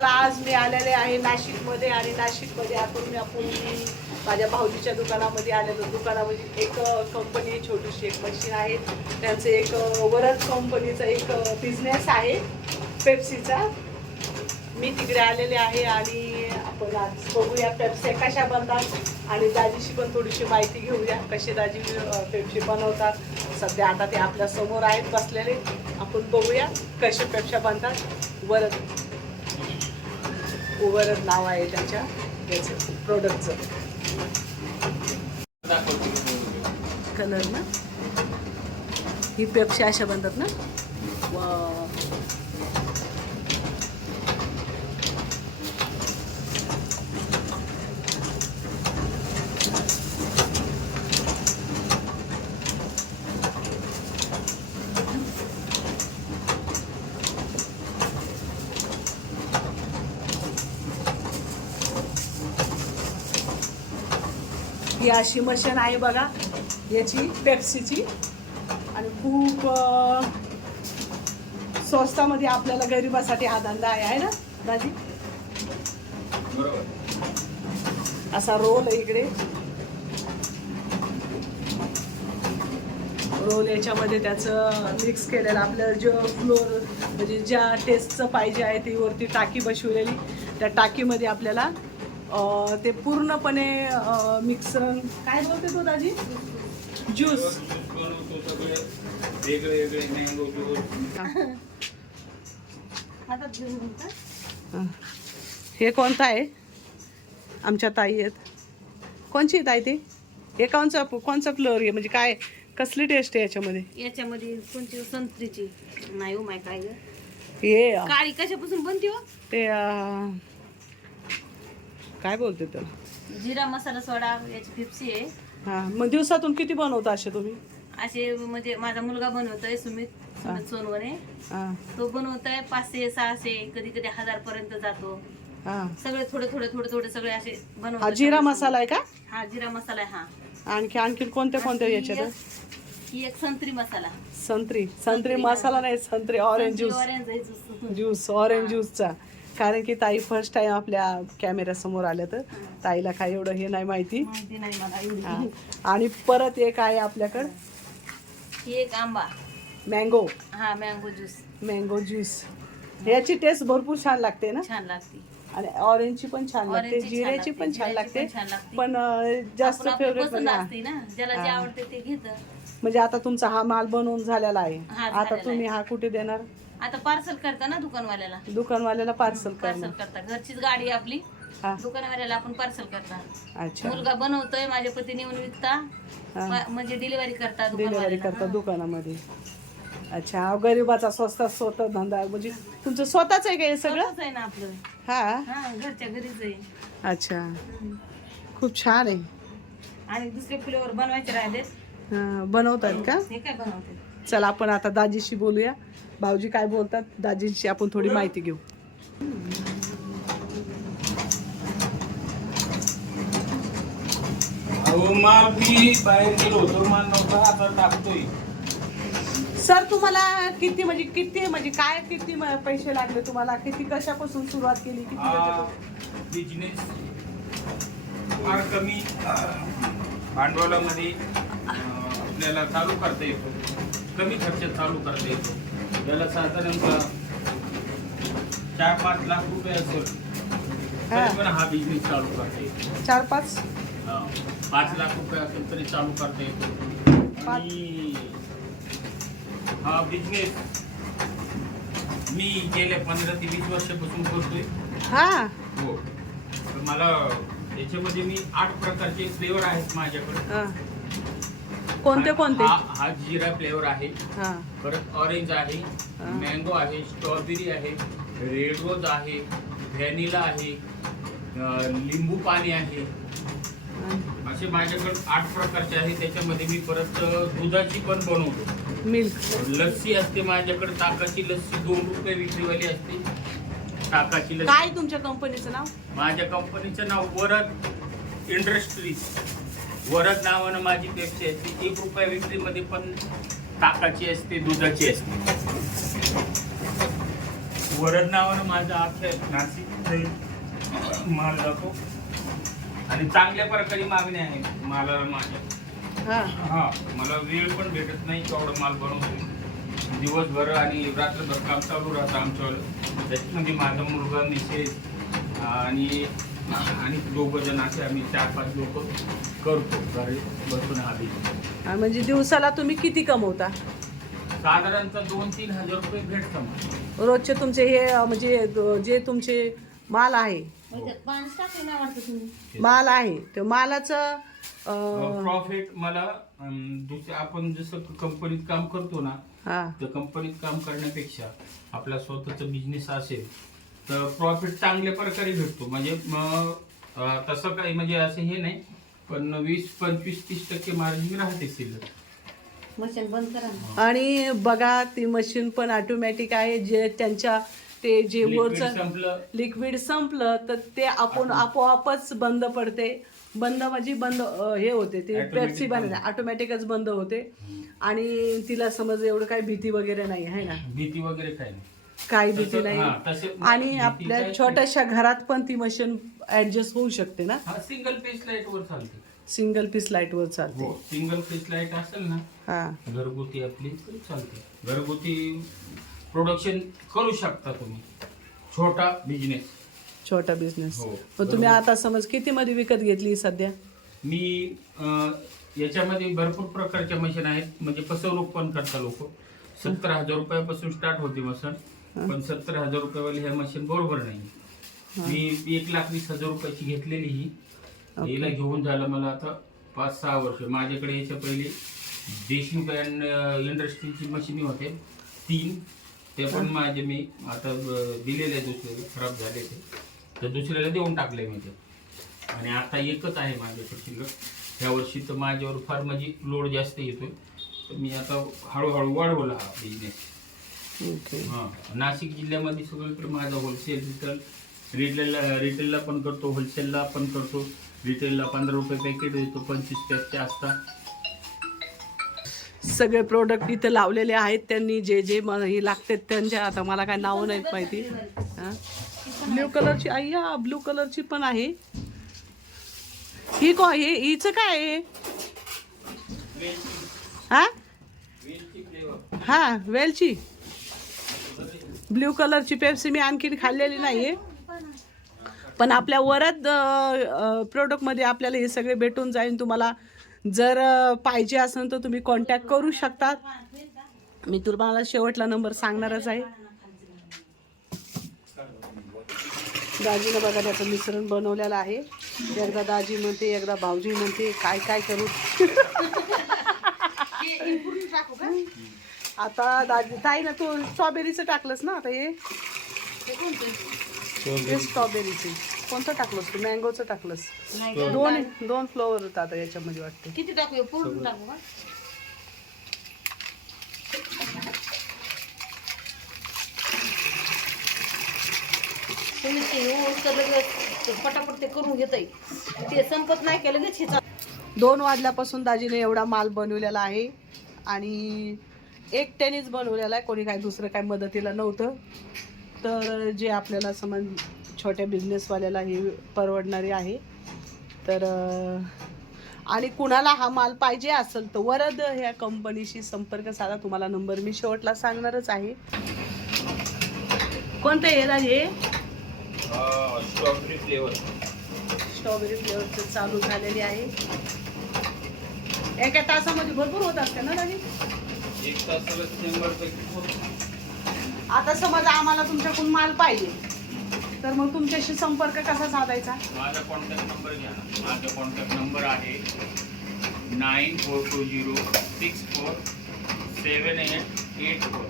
आज मी आलेले आहे नाशिकमध्ये आणि नाशिकमध्ये आपण माझ्या भाऊजीच्या दुकानामध्ये आलेलो. दुकानामध्ये एक कंपनी आहे, छोटीशी एक मशीन आहे. त्यांचं एक वरद कंपनीचा एक बिझनेस आहे पेप्सीचा. मी तिकडे आलेले आहे आणि आपण आज बघूया पेप्सी कशा बनतात आणि दाजीशी पण थोडीशी माहिती घेऊया कसे दाजी पेप्सी बनवतात. सध्या आता ते आपल्या समोर आहेत बसलेले. आपण बघूया कसे पेप्स्या बनतात. वरद नाव आहे त्याच्या याचं प्रोडक्टचं. कलर ना ही पेप्सी अशा बनतात ना. ही अशी मशीन आहे बघा याची पेप्सीची आणि खूप स्वस्तामध्ये आपल्याला गरिबासाठी हा धंदा आहे ना दाजी. असा रोल आहे इकडे. रोल याच्यामध्ये त्याचं मिक्स केलेलं आपल्याला जो फ्लोर म्हणजे ज्या टेस्टचं पाहिजे आहे ती वरती टाकी बसवलेली. त्या टाकीमध्ये आपल्याला ते पूर्णपणे मिक्सर काय बोलते तो दाजी ज्यूस हे कोणतं आहे आमच्या ताई आहेत. कोणची ताई ते हे कोणचा फ्लेवर आहे म्हणजे काय कसली टेस्ट आहे याच्यामध्ये. याच्यामध्ये कोणती संत्रीची नाही हो माय काय हे काळी कशापासून बनते हो ते काय बोलते त्याला जिरा मसाला सोडा याची पेप्सी आहे. हा मग दिवसातून किती बनवता असे तुम्ही. असे म्हणजे माझा मुलगा बनवतोय सुमित सोनवणे. तो बनवतोय 500 600 कधी कधी 1000 पर्यंत जातो. सगळे थोडे थोडे थोडे थोडे सगळे असे बनवतो. जिरा मसाला आहे का. हा जिरा मसाला आहे. हा आणखी कोणत्या कोणत्या याच्यात. ही एक संत्री मसाला. संत्री मसाला नाही संत्री ऑरेंज ज्यूस ऑरेंज ज्यूसचा. कारण की ताई फर्स्ट टाइम आपल्या कॅमेरा समोर आल्या तर ताईला काय एवढं हे नाही माहिती. आणि परत एक आहे आपल्याकडं ही एक आंबा मँगो. हा मँगो ज्यूस याची टेस्ट भरपूर छान लागते ना. छान लागते आणि ऑरेंजची पण छान लागते जिऱ्याची पण छान लागते. पण जास्त फेवरेट ना ज्याला जे आवडते ते घेतं. म्हणजे आता तुमचा हा माल बनवून झालेला आहे. आता तुम्ही हा कुठे देणार. आता पार्सल करता ना दुकानवाल्याला पार्सल करता. घरचीच गाडी आपली. दुकानवाल्याला आपण पार्सल करता. अच्छा मुलगा बनवतोय माझे पती नेऊन विकता म्हणजे डिलिव्हरी करता दुकानामध्ये. अच्छा गरीबाचा स्वस्त धंदा म्हणजे तुमचं स्वतःच आहे का हे सगळं. आहे ना आपलं. हा घरच्या घरीच आहे. अच्छा खूप छान आहे. आणि दुसरे फ्लेवर बनवायचे राहिलेत. बनवतात का. हे काय बनवते. चला आपण आता दाजीशी बोलूया. भाऊजी काय बोलतात दाजींची आपण थोडी माहिती घेऊ. माल मी बाहेर गेलो होतो माल नव्हता आता टाकतोय. सर तुम्हाला किती काय किती पैसे लागले तुम्हाला. किती कशापासून सुरुवात केली बिझनेस फार कमी भांडवलामध्ये आपल्याला चालू करता येतो. कमी खर्चात चालू करता येतो. याला साधारणतः 4-5 लाख रुपये असेल तरी पण हा बिझनेस चालू करता येतो. 5 लाख रुपये असेल तरी चालू करता येतो. आणि हा बिझनेस मी गेल्या 15 ते 20 वर्षापासून करतोय. हो तर मला याच्यामध्ये मी 8 प्रकारचे फ्लेवर आहेत माझ्याकडे. कोणते हा जिरा फ्लेवर आहे. परत ऑरेंज आहे, मँगो आहे, स्ट्रॉबेरी आहे, रेड रोज आहे, व्हॅनिला आहे, लिंबू पाणी आहे. असे माझ्याकडे 8 प्रकारचे आहे. त्याच्यामध्ये मी परत दुधाची पण बनवतो. मिल्क लस्सी असते माझ्याकडे. ताकाची लस्सी 2 रुपये विक्रीवाली असते. ताकाची लस्सी. काय तुमच्या कंपनीचं नाव. माझ्या कंपनीचं नाव वरद इंडस्ट्रीज. वरद नावानं माझी पेप्सी असते. 1 रुपया विक्रीमध्ये पण ताकाची असते, दुधाची असते. वरद नावानं माझा अख्ख्या नाशिक माल जातो आणि चांगल्या प्रकारे मागणी आहे मालाला माझ्या. हा मला वेळ पण भेटत नाही तेवढं माल बनवतो. दिवसभर आणि रात्रभर काम चालू राहतं आमच्यावालं. त्याच्यामध्ये माझा मुलगा मिसेस आणि दोघं जण असे आम्ही 4-5 लोक करतो घरी बसून हा बिझनेस. म्हणजे दिवसाला तुम्ही किती कमवता? साधारणतः 2-3 हजार रुपये भेटतं मला रोजचे तुमचे हे म्हणजे जे तुमचे माल आहे माल आहे ते मालाचं प्रॉफिट मला आपण जसं कंपनीत काम करतो ना तर कंपनीत काम करण्यापेक्षा आपला स्वतःचा बिझनेस असेल तर प्रॉफिट चांगल्या प्रकारे भेटतो. म्हणजे तसं काही म्हणजे असं हे नाही पण 20-25-30% मार्जिन राहते शिल्लक. मशीन बंद करा. आणि बघा ती मशीन पण ऑटोमॅटिक आहे. जे त्यांच्या ते जे वरचं लिक्विड संपलं तर ते आपण आपोआपच बंद पडते. बंद म्हणजे बंद हे होते ते पेप्सी बनते ऑटोमॅटिकच बंद होते. आणि तिला समज एवढं काही भीती वगैरे नाही आहे ना? भीती वगैरे काही भीती नाही. आणि आपल्या छोट्याशा घरात पण ती मशीन ऍडजस्ट होऊ शकते ना? सिंगल पीस लाईट वर चालते. सिंगल पीस लाईट वर चालते. सिंगल पीस लाईट असेल ना घरगुती आपली तरी चालते. घरगुती प्रोडक्शन करू शकता तुम्ही. छोटा बिझनेस. मग तुम्ही आता समज किती मध्ये विकत घेतली सध्या? मी याच्यामध्ये भरपूर प्रकारच्या मशीन आहेत. म्हणजे फसवणूक पण करता लोक. 70,000 रुपयापासून स्टार्ट होते मशीन. पण 70,000 रुपयावाली ह्या मशीन बरोबर नाही. मी 1,20,000 रुपयाची घेतलेली ही. हिला घेऊन झालं मला आता 5-6 वर्ष. माझ्याकडे याच्या पहिले देशमुख इंडस्ट्रीची मशीन होते 3. ते पण माझे मी आता दिलेले दुसरे खराब झाले ते तर दुसऱ्याला देऊन टाकले मी ते. आणि आता एकच आहे माझ्याकडे शिल्लक. ह्या वर्षी तर माझ्यावर फार म्हणजे लोड जास्त येतोय तर मी आता हळूहळू वाढवला हा बिझनेस. नाशिक जिल्ह्यामध्ये सगळीकडे माझा होलसेल रिटेलला पण करतो, होलसेलला पण करतो. रिटेलला 15 रुपये पॅकेट देतो, 25 पॅकचे असतात. सगळे प्रोडक्ट इथं लावलेले आहेत त्यांनी. जे हे लागतात त्यांच्या आता मला काय नावं नाहीत माहिती. ब्ल्यू कलरची अय्या ब्ल्यू कलरची पण आहे. ही हिचं काय आहे? हा वेलची ब्ल्यू कलरची पेप्सी मी आणखी खाल्लेली नाहीये. पण आपल्या वरद प्रोडक्टमध्ये आपल्याला हे सगळे भेटून जाईल. तुम्हाला जर पाहिजे असेल तर तुम्ही कॉन्टॅक्ट करू शकतात. मी तुम्हाला शेवटला नंबर सांगणारच आहे. दाजीनं बघा त्याचं मिश्रण बनवलेलं आहे. एकदा दाजी म्हणते एकदा भाऊजी म्हणते काय करू. आता दाजी ताई ना तू स्ट्रॉबेरीचं टाकलंस ना? आता हे स्ट्रॉबेरीचे कोणतं टाकलंस तू? मँगोचं टाकलंस? दोन फ्लेवर होता आता याच्यामध्ये वाटतं. किती टाकू? पूर्ण टाकू का? पटापट ते करून घेत ते संपत नाही केलं लगेच. 2 वाजल्यापासून दाजीने एवढा माल बनवलेला आहे आणि एकट्यानेच बनवलेला आहे. कोणी काय दुसरं काय मदतीला नव्हतं. तर जे आपल्याला समज छोट्या बिझनेसवाल्याला हे परवडणारे आहे. तर आणि कुणाला हा माल पाहिजे असेल तर वरद ह्या कंपनीशी संपर्क साधा. तुम्हाला नंबर मी शेवटला सांगणारच आहे. कोणतं हे दाजी? स्ट्रॉबेरी फ्लेवरचं चालू झालेली आहे. एका तासामध्ये भरपूर होत असते ना दाजी? 1 तासाला 100 पैकी. आता समज आम्हाला तुमच्याकडून माल पाहिजे तर मग तुमच्याशी संपर्क कसा साधायचा? माझा कॉन्टॅक्ट नंबर घ्या. माझा कॉन्टॅक्ट नंबर आहे 9420647884.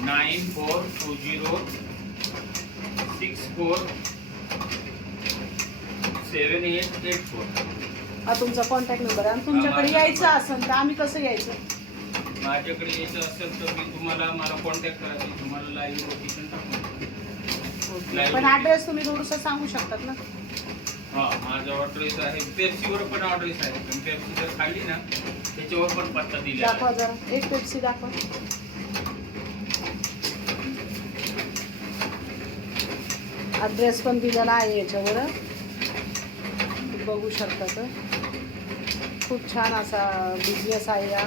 9420647884. हा तुमचा कॉन्टॅक्ट नंबर आहे. आणि तुमच्याकडे यायचं असेल तर आम्ही कसं यायचं? माझ्याकडे यायचं असेल तर मी मला कॉन्टॅक्ट करायचं. तुम्हाला लाईव्ह लोकेशन टाकून. पण ॲड्रेस तुम्ही थोडंसं सांगू शकतात ना? माझा ॲड्रेस आहे पेप्सीवर पण ॲड्रेस आहे. पण पेप्सी जर खाली ना त्याच्यावर पण पत्ता दिला. दाखवा जरा एक पेप्सी दाखवा. ॲड्रेस पण दिलेला आहे याच्यावर, बघू शकता. तर खूप छान असा बिझनेस आहे या.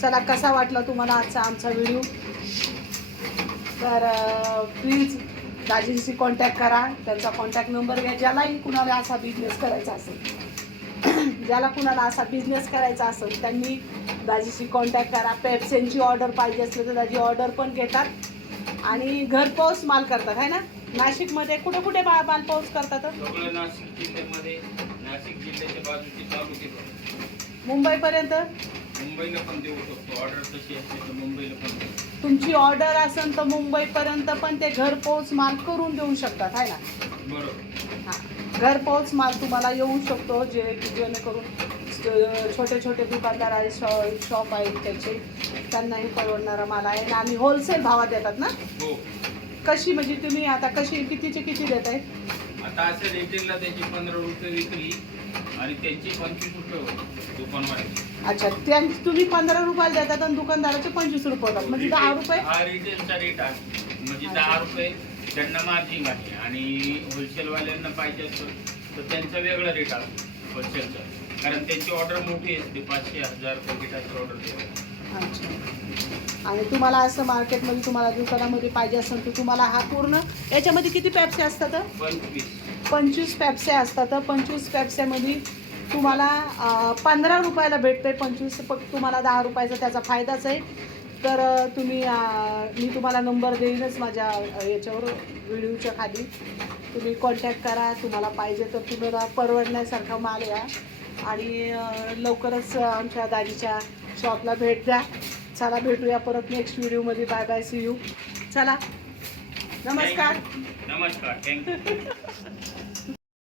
चला, कसा वाटला तुम्हाला आजचा आमचा व्हिडिओ? तर प्लीज दाजींशी कॉन्टॅक्ट करा. त्यांचा कॉन्टॅक्ट नंबर घ्या. ज्यालाही कुणाला असा बिझनेस करायचा असेल, ज्याला कुणाला असा बिझनेस करायचा असेल त्यांनी दाजीशी कॉन्टॅक्ट करा. पेप्सेंची ऑर्डर पाहिजे असलं तर दाजी ऑर्डर पण घेतात आणि घरपोच माल करतात, आहे ना? नाशिकमध्ये कुठे कुठे माल पोच करतात? सगळं नाशिक जिल्ह्यामध्ये, नाशिक जिल्ह्याच्या बाजूचे तालुके, मुंबईपर्यंत. मुंबईला पण देऊ शकतो. ऑर्डर तशी असते तर मुंबईला पण देऊ. तुमची ऑर्डर असेल तर मुंबईपर्यंत पण ते घरपोच माल करून देऊ शकतात, आहे ना? बरोबर. हां, घरपोच माल तुम्हाला येऊ शकतो, जेणेकरून छोटे छोटे दुकानदार आहे, शॉप आहेत त्याचे, त्यांनाही परवडणारा माल आहे. आणि होलसेल भावात देतात ना? हो. कशी म्हणजे तुम्ही आता कशी कितीचे किती देत आहे? आता असं रिटेलला त्याची 15 रुपये विक्री आणि त्यांची 25 रुपये होते दुकानवाले. अच्छा, तुम्ही 15 रुपयाला देतात आणि दुकानदाराचे 25 रुपये होतात, म्हणजे 10 रुपये. हा रिटेलचा रेट आहे, म्हणजे 10 रुपये त्यांना मार्जिन आहे. आणि होलसेलवाल्यांना पाहिजे असेल तर त्यांचा वेगळा रेट असतो होलसेलचा, कारण त्यांची ऑर्डर मोठी असते, 500-1000 पॅकेटाची ऑर्डर देतात. अच्छा, आणि तुम्हाला असं मार्केटमध्ये तुम्हाला दुकानामध्ये पाहिजे असेल तर तुम्हाला हा पूर्ण याच्यामध्ये किती पॅप्से असतात? 25 पॅप्से असतात. 25 पॅप्स्यामध्ये तुम्हाला 15 रुपयाला भेटते. 25 तुम्हाला 10 रुपयाचा त्याचा फायदाच आहे. तर मी तुम्हाला नंबर देईनच माझ्या याच्यावर व्हिडिओच्या खाली, तुम्ही कॉन्टॅक्ट करा. तुम्हाला पाहिजे तर तुम्हाला परवडण्यासारखा माल या आणि लवकरच आमच्या दाजीच्या शॉपला भेट द्या. चला, भेटूया परत नेक्स्ट व्हिडिओमध्ये. Bye bye, see you. चला, नमस्कार. नमस्कार, थँक्यू.